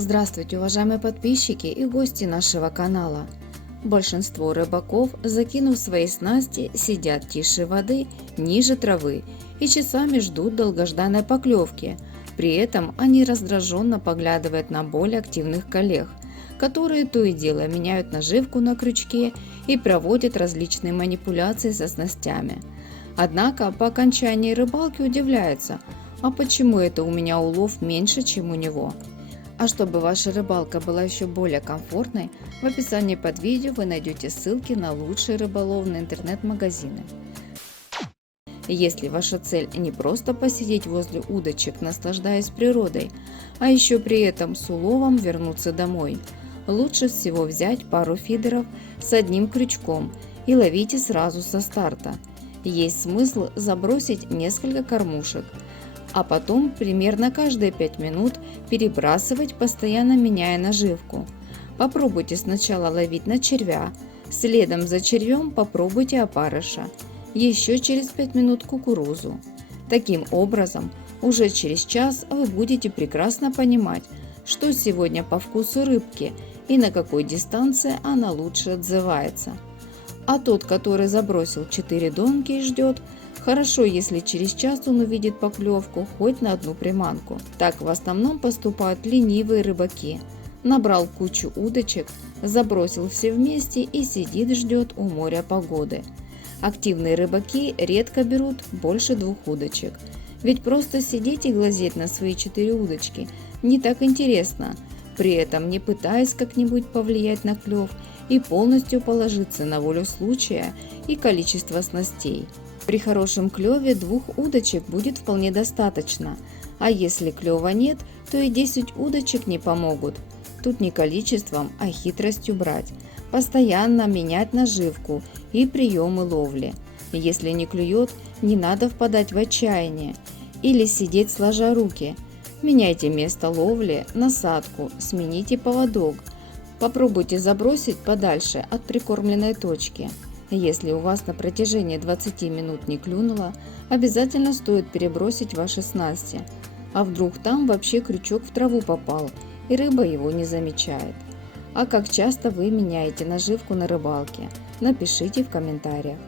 Здравствуйте, уважаемые подписчики и гости нашего канала. Большинство рыбаков, закинув свои снасти, сидят тише воды, ниже травы и часами ждут долгожданной поклевки. При этом они раздраженно поглядывают на более активных коллег, которые то и дело меняют наживку на крючке и проводят различные манипуляции со снастями. Однако по окончании рыбалки удивляются, а почему это у меня улов меньше, чем у него? А чтобы ваша рыбалка была еще более комфортной, в описании под видео вы найдете ссылки на лучшие рыболовные интернет-магазины. Если ваша цель не просто посидеть возле удочек, наслаждаясь природой, а еще при этом с уловом вернуться домой, лучше всего взять пару фидеров с одним крючком и ловите сразу со старта. Есть смысл забросить несколько кормушек, а потом примерно каждые 5 минут перебрасывать, постоянно меняя наживку. Попробуйте сначала ловить на червя, следом за червем попробуйте опарыша, еще через 5 минут кукурузу. Таким образом, уже через час вы будете прекрасно понимать, что сегодня по вкусу рыбки и на какой дистанции она лучше отзывается. А тот, который забросил 4 донки и ждет, хорошо, если через час он увидит поклевку хоть на одну приманку. Так в основном поступают ленивые рыбаки. Набрал кучу удочек, забросил все вместе и сидит ждет у моря погоды. Активные рыбаки редко берут больше 2 удочек. Ведь просто сидеть и глазеть на свои 4 удочки не так интересно, при этом не пытаясь как-нибудь повлиять на клев и полностью положиться на волю случая и количество снастей. При хорошем клеве 2 удочек будет вполне достаточно, а если клева нет, то и 10 удочек не помогут. Тут не количеством, а хитростью брать, постоянно менять наживку и приемы ловли. Если не клюет, не надо впадать в отчаяние или сидеть сложа руки. Меняйте место ловли, насадку, смените поводок. Попробуйте забросить подальше от прикормленной точки. Если у вас на протяжении 20 минут не клюнуло, обязательно стоит перебросить ваши снасти. А вдруг там вообще крючок в траву попал, и рыба его не замечает. А как часто вы меняете наживку на рыбалке? Напишите в комментариях.